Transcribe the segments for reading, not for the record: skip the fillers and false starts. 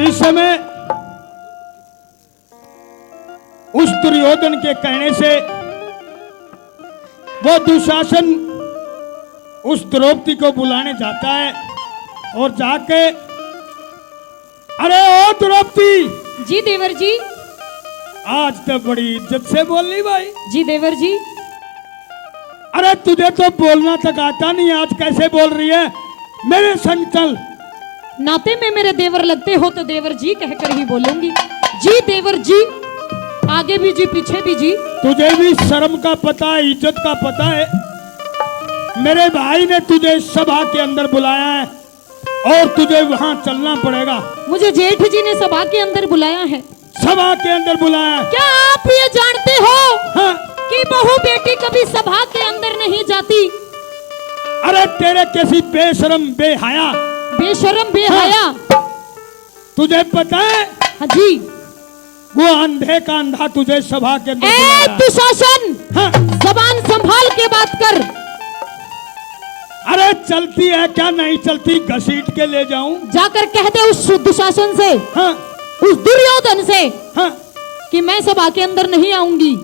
जिस समय उस दुर्योधन के कहने से वो दुशासन उस द्रौपदी को बुलाने जाता है और जाके, अरे ओ द्रौपदी। जी देवर जी। आज तो बड़ी इज्जत से बोल रही भाई। जी देवर जी। अरे तुझे तो बोलना तक आता नहीं, आज कैसे बोल रही है? मेरे संग चल। नाते में मेरे देवर लगते हो तो देवर जी कहकर ही बोलूंगी। जी देवर जी, आगे भी जी पीछे भी जी। तुझे भी शर्म का पता है, इज्जत का पता है। मेरे भाई ने तुझे सभा के अंदर बुलाया है और तुझे वहां चलना पड़ेगा। मुझे जेठ जी ने सभा के अंदर बुलाया है। सभा के अंदर बुलाया है। क्या आप ये जानते हो हाँ? कि बहू बेटी कभी सभा के अंदर नहीं जाती? अरे तेरे कैसी बेशरम बेहया। बेशरम बेहया। हाँ? तुझे पता है? हाँ जी। वो अंधे का अंधा तुझे सभा के अंदर ए बुलाया। दुशासन, हाँ? जबान संभाल के बात कर। अरे चलती है क्या? नहीं चलती, घसीट के ले जाऊं? जाकर कह दे उस दुशासन से, हाँ? उस दुर्योधन से, हाँ? कि मैं सभा के अंदर नहीं आऊंगी।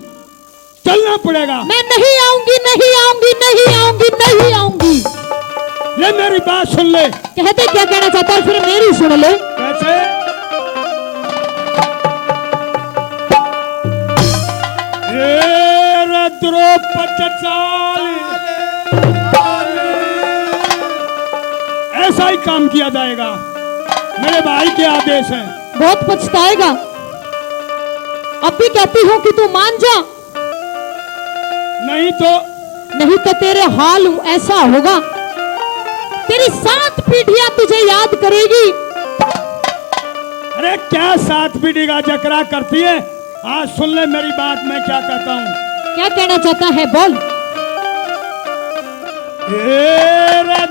चलना पड़ेगा। मैं नहीं आऊंगी, नहीं आऊंगी, नहीं आऊंगी, नहीं आऊंगी। ले मेरी बात सुन ले। कहते क्या कहना चाहता है, फिर मेरी सुन ले। कैसे? द्रौपदी ऐसा ही काम किया जाएगा, मेरे भाई के आदेश हैं। बहुत पछताएगा। अब भी कहती हूँ कि तू मान जा, नहीं तो तेरे हाल ऐसा होगा, तेरी 7 पीढ़ियां तुझे याद करेगी। अरे क्या 7 पीढ़ी का जकरा करती है? आज सुन ले मेरी बात, मैं क्या कहता हूँ। क्या कहना चाहता है, बोल।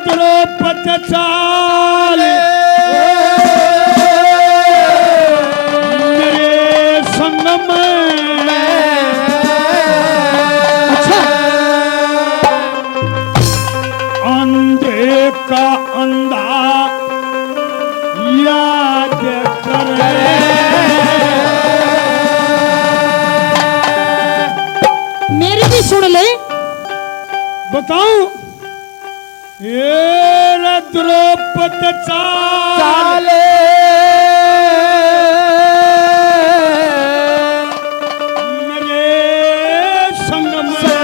द्रौपदी मेरे संग में। अच्छा। अंधे का अंधा याद करे। मेरी भी सुन ले। बताऊं? ये द्रौपदी चाले मेरे संग में।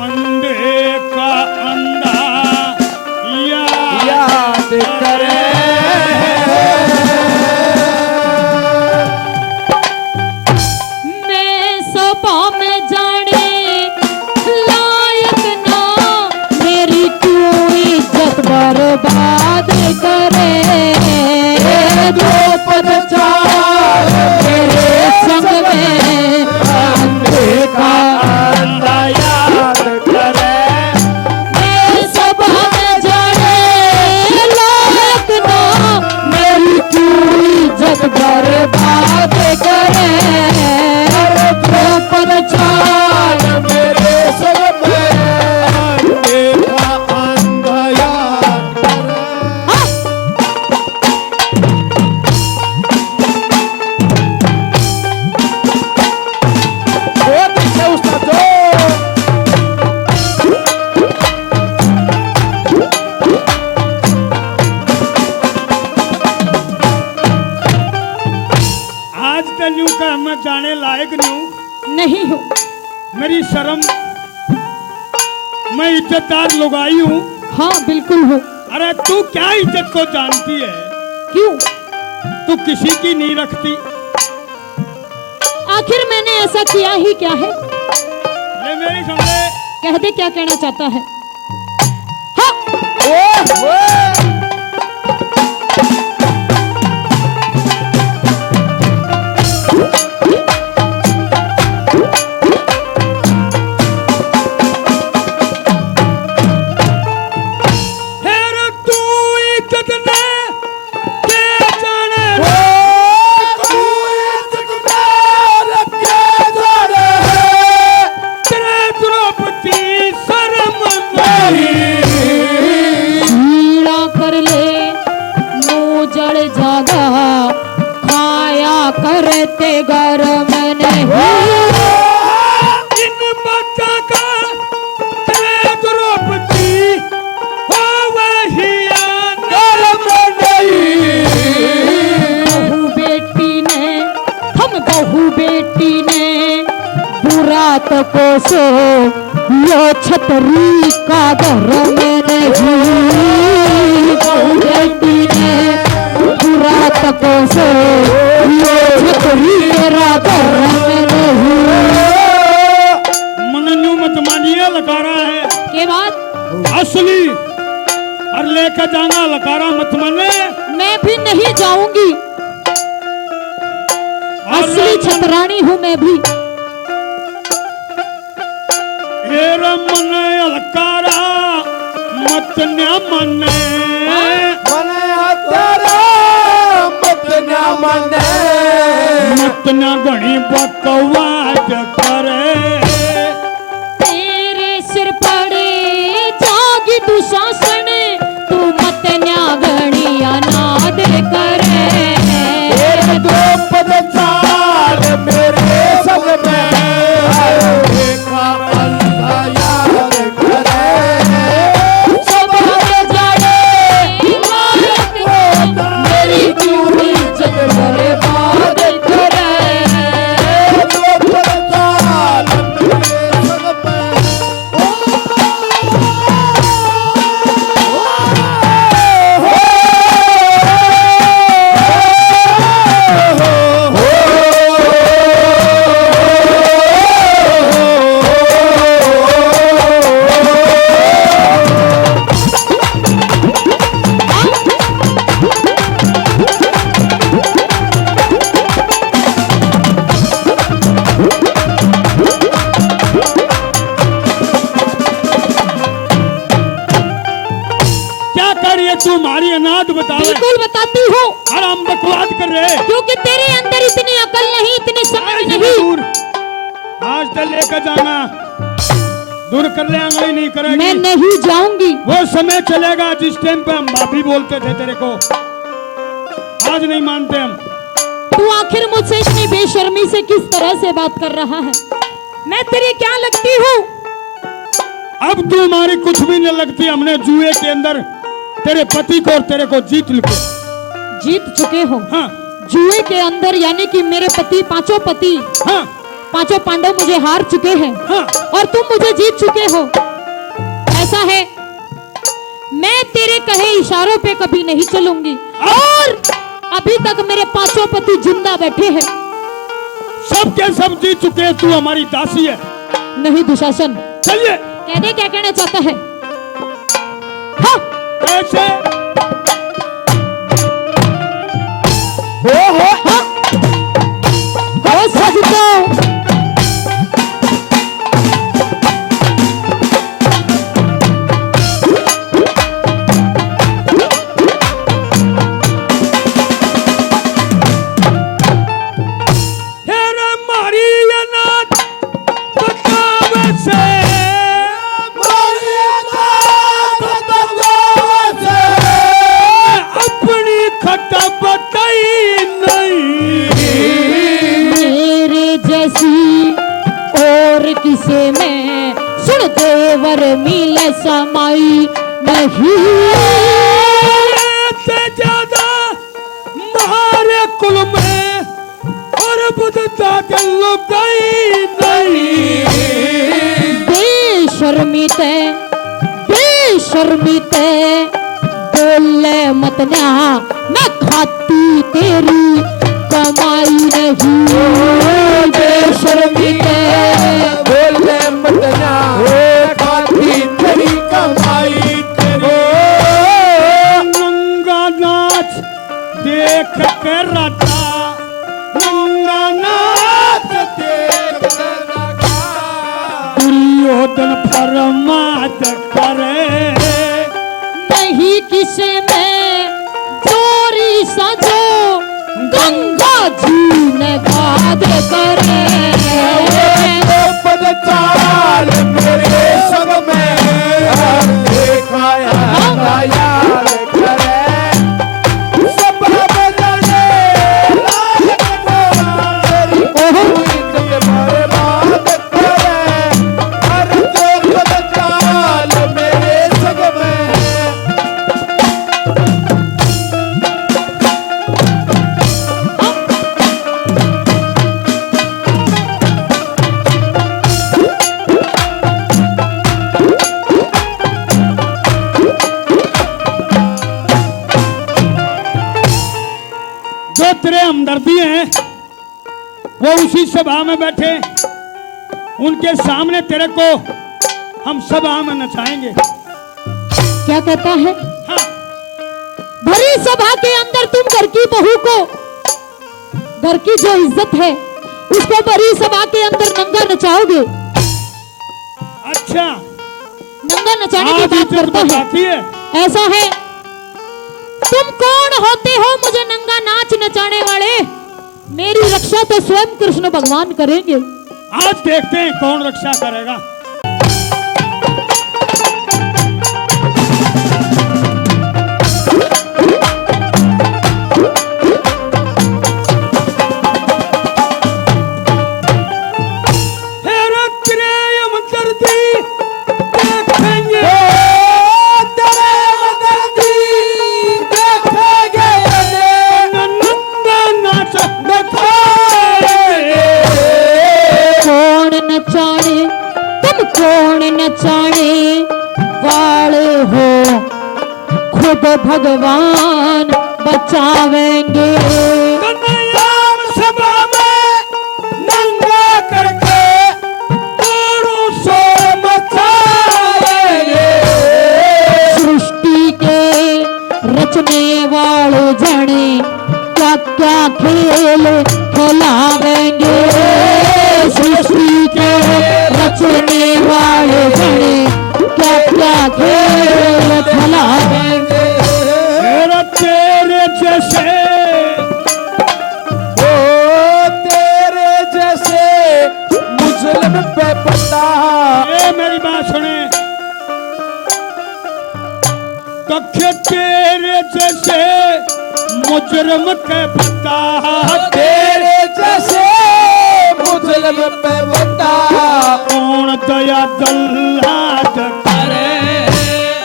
अंधे का अंधा याद करे। बर्बाद करे द्रौपदी मेरे संग में। अंधे का अंधा याद करे। मैं सभा में जाने लायक ना, मेरी क्यों इज्जत बर्बाद करे। द्रौपदी मेरे संग में। मैं जाने लायक नहीं हूँ। मेरी शर्म, मैं इज्जतदार लुगाई हूँ। हाँ बिल्कुल हूँ। अरे तू क्या इज्जत को जानती है? क्यों? तू किसी की नहीं रखती। आखिर मैंने ऐसा किया ही क्या है? ले मेरी सुन ले। कह दे क्या कहना चाहता है। हाँ। द्रौपदी शर्म नहीं को सो यो छतरी का घर में नहीं बहू बेटी ने रात को सो यो छतरी तेरा घर में नहीं। मनन्यू मत मानिए लकारा है के बाद असली और लेकर जाना लकारा मत माने। मैं भी नहीं जाऊंगी, असली छतरानी हूँ मैं भी। हेरा मने लकारा मत न मने मने हतारा मत न मने मत न घणी बकवास करे। तेरे सिर पड़े जागी दुशासन तू मत न्या घड़ी अनाद करे। तेरे दो पद चाल मेरे संग में देखा अंधा याद करे। सब हो जाए मालक मेरी पूरी इज्जत बर्बाद करे। दो पद चाल मेरे संग में क्या करिए तू हमारी अनाथ बतावे बिल्कुल बताती हूँ, और हम बकवास कर रहे। क्योंकि तेरे अंदर इतनी अकल नहीं, इतनी समझ ऐसे नहीं। दूर आज तक लेकर जाना दूर कर ले आंगली नहीं मैं करेगी। नहीं जाऊंगी। वो समय चलेगा जिस टाइम पे हम माफी बोलते थे तेरे को, आज नहीं मानते हम। तू आखिर मुझसे इतनी बेशर्मी से किस तरह से बात कर रहा है? मैं तेरी क्या लगती हूँ? अब तू हमारी कुछ भी नहीं लगती। हमने जुए के अंदर तेरे पति को और तेरे को जीत लिखे। जीत चुके हो? हाँ जुए के अंदर, यानी कि मेरे पति, पांचों पति, हाँ पांचों पांडव मुझे हार चुके हैं हाँ और तुम मुझे जीत चुके हो। ऐसा है, मैं तेरे कहे इशारों पे कभी नहीं चलूंगी। और अभी तक मेरे पांचों पति जिंदा बैठे हैं। सब के सब जीत चुके हैं, तू हमारी दासी है। नहीं दुशासन, चलिए कह दे क्या कहना चाहता है। हाँ, ऐसे हो सजदो। हेरे मारी अनाथ बतावे से अपनी खता बताई नहीं। मेरे जैसी और किसे में सुन देवर मिले समाई नहीं। से ज्यादा हमारे कुल में और बुद्धता के लुकाई नहीं। बेशर्मीते बेशर्मीते बोले मत ना, मैं खाती तेरी कमाई नहीं। बेशर्मीते बोले मत ना खाती तेरी कमाई तेरी। नंगा नाच देख के राजा, नंगा नाच देख लगा दुर्योधन फरमात करे। नहीं किसे में चोरी सजो गंगा जी ने गाद करे। पद चाल मेरे संग में देखा याद करे। सब बदले लायक तेरी इज्जत बर्बाद करे। हर जो पद चाल मेरे संग में हमदर्दी हैं वो उसी सभा में बैठे, उनके सामने तेरे को हम सभा में नचाएंगे। क्या कहता है? हाँ, भरी सभा के अंदर तुम घर की बहू को, घर की जो इज्जत है उसको भरी सभा के अंदर नंगा नचाओगे? अच्छा, नंगा नचाने की आज बात इज्जत करता है। बताती है। ऐसा है, तुम कौन होते हो मुझे नंगा नाच नचाने वाले? मेरी रक्षा तो स्वयं कृष्ण भगवान करेंगे। आज देखते हैं कौन रक्षा करेगा। भगवान बचावेंगे। सभा में नंगा करके तोड़ू शोर मचाएंगे। सृष्टि के रचने वाले जने क्या क्या खेल खिलावेंगे। सृष्टि के रचने वाले जने क्या क्या खेल खिलावेंगे। तेरे जैसे तेरे जैसे मुस्लिम पे पता। ये मेरी बात सुने, कखे तेरे जैसे मुजरम के पता। तेरे जैसे मुस्लिम पे पता। कौन दया दल्लाद करे,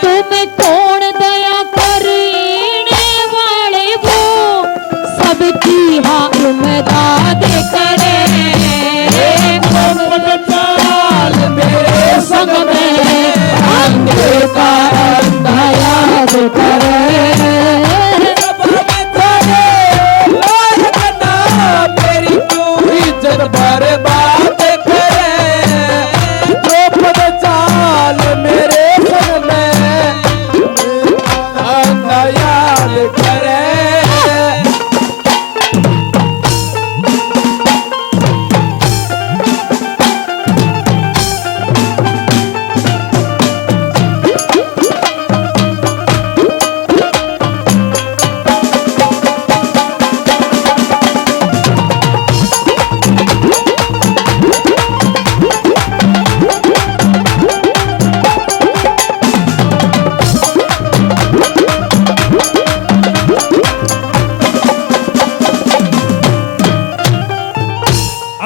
तुम्हें कौन दया करने वाले वो सबकी हार में दाद करे। चाल मेरे संग में अंधे का अंधा याद करे। मेरी पूरी इज्जत बर्बाद करे। द्रौपद चाल मेरे संग में अंधा याद करे।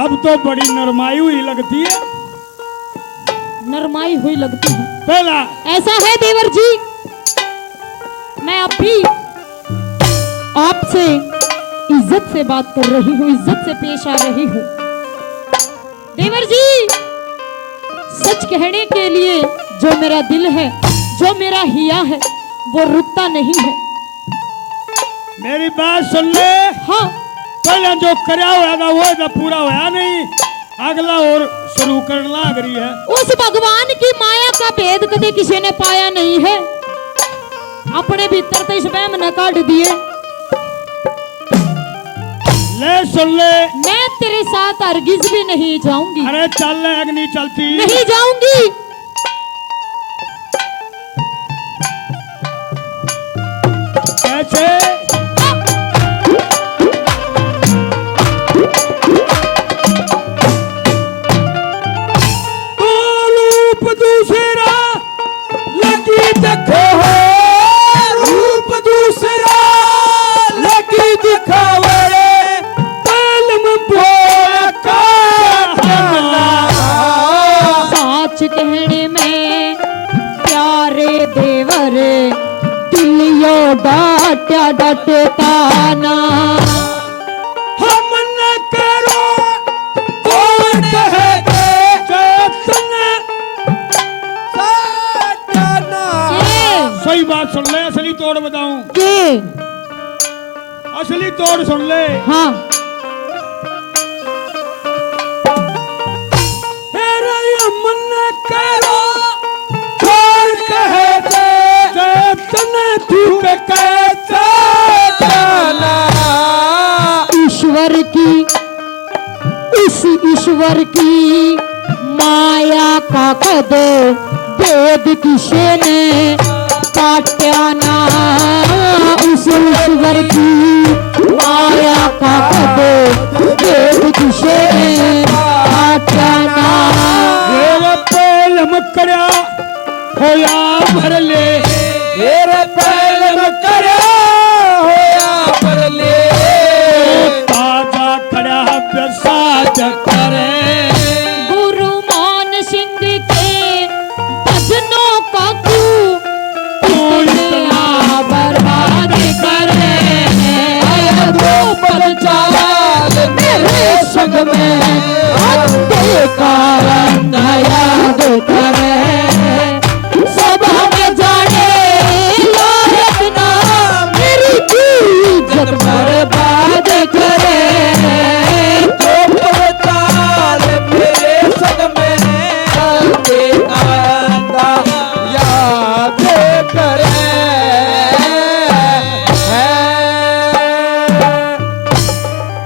अब तो बड़ी नरमाई हुई लगती है। नरमाई हुई लगती है। पहला ऐसा है देवर जी, मैं अब भी आपसे इज्जत से बात कर रही हूँ, इज्जत से पेश आ रही हूँ। देवर जी, सच कहने के लिए जो मेरा दिल है, जो मेरा हिया है, वो रुकता नहीं है। मेरी बात सुन ले, हाँ, पहले जो करया हुआ था वो तो पूरा होया नहीं, अगला और शुरू करना लग रही है। उस भगवान की माया का भेद कदे किसी ने पाया नहीं है। अपने भीतर तो इस वहम न काट दिए। ले सुन ले, मैं तेरे साथ हरगिज भी नहीं जाऊंगी। अरे चल ले, अग्नि चलती नहीं जाऊंगी। कैसे? तो रूप दूसरा लगी देखो, रूप दूसरा लगी दिखावे। कलम बोल का सच कहने में प्यारे देवर दिलियो डांटा डटता ना। हम न करो कौन कहेगा ये सही बात सुन ले, असली तोड़ बताऊं। ये असली तोड़ सुन ले। हाँ मन करो छोड़ कहे दे तने तू कैसे जाना। ईश्वर की इस ईश्वर की माया का कद वेद किसे ने काट्या ना। उस ईश्वर की माया का कद वेद किसे ने काट्या ना। मेरे पेल मकड़िया होया भर ले मेरे पे